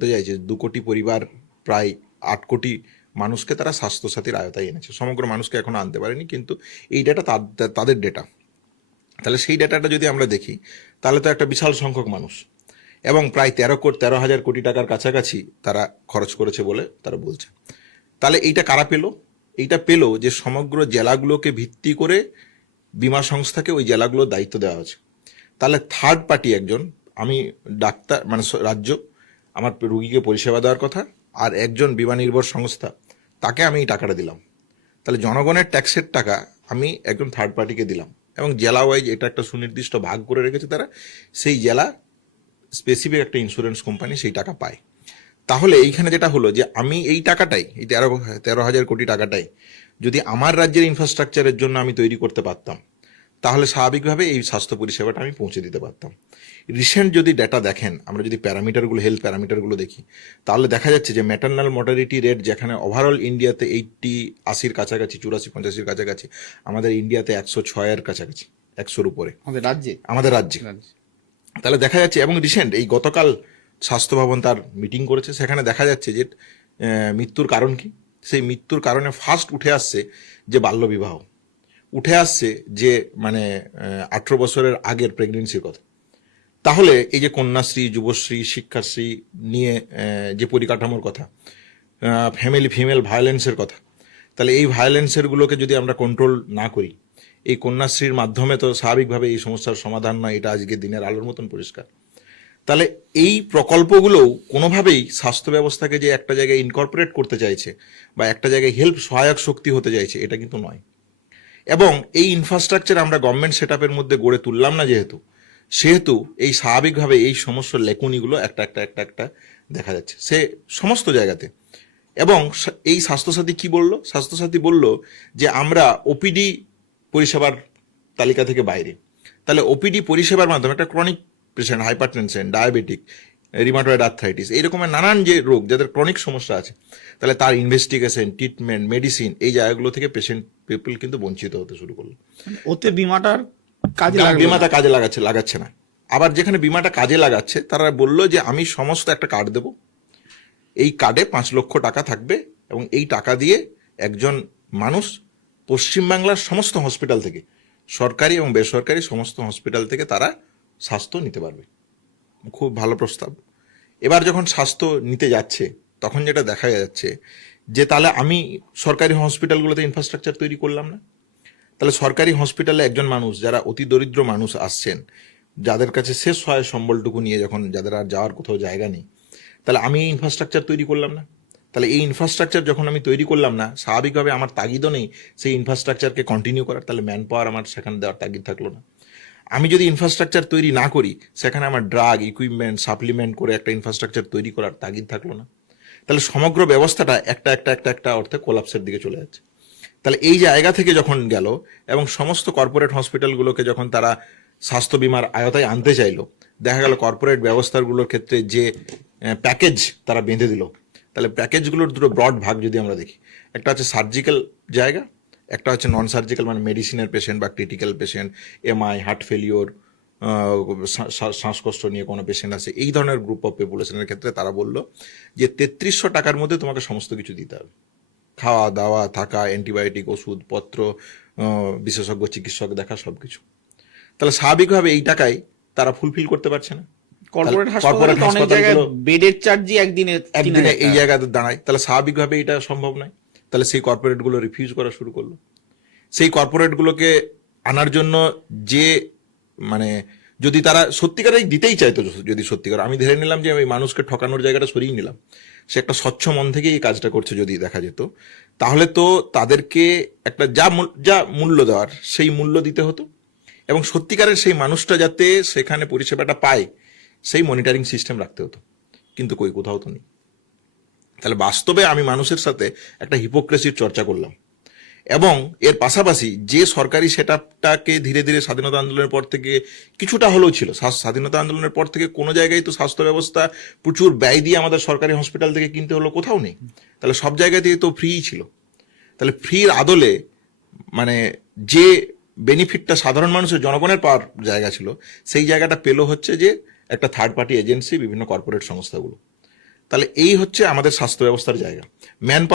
বলতে চাইছে 2 কোটি পরিবার, প্রায় 8 কোটি মানুষকে তারা স্বাস্থ্যসাথীর আওতায় এনেছে। সমগ্র মানুষকে এখনো আনতে পারেনি, কিন্তু এই ডেটা তাদের ডেটা। তাহলে সেই ডেটাটা যদি আমরা দেখি, তাহলে তো একটা বিশাল সংখ্যক মানুষ, এবং প্রায় 13,000 কোটি টাকার কাছাকাছি তারা খরচ করেছে বলে তারা বলছে। তাহলে এইটা কারা পেল? এইটা পেল যে সমগ্র জেলাগুলোকে ভিত্তি করে বিমা সংস্থাকে ওই জেলাগুলোর দায়িত্ব দেওয়া হয়েছে। তাহলে থার্ড পার্টি একজন, আমি ডাক্তার মানে রাজ্য আমার রুগীকে পরিষেবা দেওয়ার কথা, আর একজন বিমা নির্ভর সংস্থা, তাকে আমি এই টাকাটা দিলাম। তাহলে জনগণের ট্যাক্সের টাকা আমি একজন থার্ড পার্টিকে দিলাম, এবং জেলা ওয়াইজ এটা একটা সুনির্দিষ্ট ভাগ করে রেখেছে তারা। সেই জেলা স্পেসিফিক একটা ইন্স্যুরেন্স কোম্পানি সেই টাকা পায়। তাহলে এইখানে যেটা হলো যে আমি এই টাকাটাই, এই 13,000 কোটি টাকাটাই যদি আমার রাজ্যের ইনফ্রাস্ট্রাকচারের জন্য আমি তৈরি করতে পারতাম, তাহলে স্বাভাবিকভাবে এই স্বাস্থ্য পরিষেবাটা আমি পৌঁছে দিতে পারতাম। রিসেন্ট যদি ডেটা দেখেন, আমরা যদি প্যারামিটারগুলো, হেলথ প্যারামিটারগুলো দেখি, তাহলে দেখা যাচ্ছে যে ম্যাটারনাল মর্টালিটি রেট যেখানে ওভারঅল ইন্ডিয়াতে 80-80-র কাছাকাছি, 84-85-র কাছাকাছি, আমাদের ইন্ডিয়াতে 106-এর কাছাকাছি, 100-র উপরে আমাদের রাজ্যে। তাহলে দেখা যাচ্ছে, এবং রিসেন্ট এই গতকাল স্বাস্থ্য ভবন তার মিটিং করেছে, সেখানে দেখা যাচ্ছে যে মৃত্যুর কারণ কি, সেই মৃত্যুর কারণে ফার্স্ট উঠে আসছে যে বাল্যবিবাহ, উঠে আসছে যে মানে 18 বছরের আগের প্রেগনেন্সির কথা। তাহলে এই যে কন্যাশ্রী, যুবশ্রী, শিক্ষাশ্রী নিয়ে যে পরিকাঠামোর কথা, ফিমেল ভায়োলেন্সের কথা, তাহলে এই ভায়োলেন্সেরগুলোকে যদি আমরা কন্ট্রোল না করি, এই কন্যাশ্রীর মাধ্যমে তো স্বাভাবিকভাবে এই সমস্যার সমাধান নয়, এটা আজকে দিনের আলোর মতন পরিষ্কার। তাহলে এই প্রকল্পগুলোও কোনোভাবেই স্বাস্থ্য ব্যবস্থাকে যে একটা জায়গায় ইনকর্পোরেট করতে চাইছে বা একটা জায়গায় হেল্প সহায়ক শক্তি হতে চাইছে, এটা কিন্তু নয়। এবং এই ইনফ্রাস্ট্রাকচার আমরা গভর্নমেন্ট সেট আপের মধ্যে গড়ে তুললাম না সেহেতু এই স্বাভাবিকভাবে এই সমস্ত লেকুনিগুলো একটা একটা একটা একটা দেখা যাচ্ছে সে সমস্ত জায়গাতে। এবং এই স্বাস্থ্যসাথী কি বলল? স্বাস্থ্যসাথী বলল যে আমরা ওপিডি পরিষেবার তালিকা থেকে বাইরে। তাহলে ওপিডি পরিষেবার মাধ্যমে একটা chronic patient, hypertension, diabetic, rheumatoid arthritis, এইরকমের নানান যে রোগ যাদের ক্রনিক সমস্যা আছে, তাহলে তার ইনভেস্টিগেশন, ট্রিটমেন্ট, মেডিসিন, এই জায়গাগুলো থেকে পেশেন্ট পিপল কিন্তু বঞ্চিত হতে শুরু করলো। ওতে বিমাটা কাজে লাগাচ্ছে না। আবার যেখানে বিমাটা কাজে লাগাচ্ছে, তারা বললো যে আমি সমস্ত একটা কার্ড দেব, এই কার্ডে 5 লক্ষ টাকা থাকবে, এবং এই টাকা দিয়ে একজন মানুষ পশ্চিমবাংলার সমস্ত হসপিটাল থেকে, সরকারি এবং বেসরকারি সমস্ত হসপিটাল থেকে তারা স্বাস্থ্য নিতে পারবে। খুব ভালো প্রস্তাব। এবার যখন স্বাস্থ্য নিতে যাচ্ছে, তখন যেটা দেখা যাচ্ছে যে তাহলে আমি সরকারি হসপিটালগুলোতে ইনফ্রাস্ট্রাকচার তৈরি করলাম না। তাহলে সরকারি হসপিটালে একজন মানুষ, যারা অতি দরিদ্র মানুষ আসছেন, যাদের কাছে শেষ সহায় সম্বলটুকু নিয়ে যখন যাদের আর যাওয়ার কোথাও জায়গা নেই, তাহলে আমি ইনফ্রাস্ট্রাকচার তৈরি করলাম না। তাহলে এই ইনফ্রাস্ট্রাকচার যখন আমি তৈরি করলাম না, স্বাভাবিকভাবে আমার তাগিদও নেই সেই ইনফ্রাস্ট্রাকচারকে কন্টিনিউ করার, তাহলে ম্যান পাওয়ার আমার সেখানে দেওয়ার তাগিদ থাকলো না। আমি যদি ইনফ্রাস্ট্রাকচার তৈরি না করি, সেখানে আমার ড্রাগ, ইকুইপমেন্ট, সাপ্লিমেন্ট করে একটা ইনফ্রাস্ট্রাকচার তৈরি করার তাগিদ থাকলো না। তাহলে সমগ্র ব্যবস্থাটা একটা অর্থে কোলাপসের দিকে চলে যাচ্ছে। তাহলে এই জায়গা থেকে যখন গেল, এবং সমস্ত কর্পোরেট হসপিটালগুলোকে যখন তারা স্বাস্থ্য বিমার আয়তায় আনতে চাইলো, দেখা গেল কর্পোরেট ব্যবস্থাগুলোর ক্ষেত্রে যে প্যাকেজ তারা বেঁধে দিল, তাহলে প্যাকেজগুলোর দুটো ব্রড ভাগ যদি আমরা দেখি, একটা হচ্ছে সার্জিক্যাল জায়গা, একটা হচ্ছে নন সার্জিক্যাল, মানে মেডিসিনের পেশেন্ট বা critical patient, MI, heart failure, শ্বাসকষ্ট নিয়ে কোনো পেশেন্ট আছে, এই ধরনের গ্রুপ অফ পপুলেশনের ক্ষেত্রে তারা বলল যে 3300 টাকার মধ্যে তোমাকে সমস্ত কিছু দিতে হবে, খাওয়া দাওয়া, থাকা, অ্যান্টিবায়োটিক, ওষুধপত্র, বিশেষজ্ঞ চিকিৎসক দেখা, সবকিছু। তাহলে স্বাভাবিকভাবে এই টাকায় তারা ফুলফিল করতে পারছে না। কর্পোরেট হাসপাতালগুলো বেডের চার্জই একদিনে এই জায়গাতে দাঁড়ায়, তাহলে স্বাভাবিকভাবে এটা সম্ভব নয়। তাহলে সেই কর্পোরেটগুলো রিফিউজ করা শুরু করলো। সেই কর্পোরেটগুলোকে আনার জন্য যে মানে যদি তারা সত্যিকারেই দিতেই চাইতো, যদি সত্যিকার, আমি ধরে নিলাম যে আমি মানুষকে ঠকানোর জায়গাটা সরিয়ে নিলাম, সে একটা স্বচ্ছ মন থেকেই এই কাজটা করছে যদি দেখা যেত, তাহলে তো তাদেরকে একটা যা মূল্য দেওয়ার সেই মূল্য দিতে হতো, এবং সত্যিকারের সেই মানুষটা যাতে সেখানে পরিষেবাটা পায় সেই মনিটরিং সিস্টেম রাখতে হতো। কিন্তু কোথাও তো নেই। তাহলে বাস্তবে আমি মানুষের সাথে একটা হিপোক্রেসির চর্চা করলাম। এবং এর পাশাপাশি যে সরকারি সেটআপটাকে ধীরে ধীরে স্বাধীনতা আন্দোলনের পর থেকে কিছুটা হলেও ছিল, স্বাধীনতা আন্দোলনের পর থেকে কোনো জায়গায় তো স্বাস্থ্য ব্যবস্থা প্রচুর ব্যয় দিয়ে আমাদের সরকারি হসপিটাল থেকে কিনতে হলো, কোথাও নেই। তাহলে সব জায়গাতেই তো ফ্রিই ছিল। তাহলে ফ্রির আদলে মানে যে বেনিফিটটা সাধারণ মানুষের, জনগণের পাওয়ার জায়গা ছিল, সেই জায়গাটা পেলো হচ্ছে যে একটা থার্ড পার্টি এজেন্সি, বিভিন্ন কর্পোরেট সংস্থাগুলো। তাহলে এই হচ্ছে আমাদের স্বাস্থ্য ব্যবস্থার জায়গা। ম্যান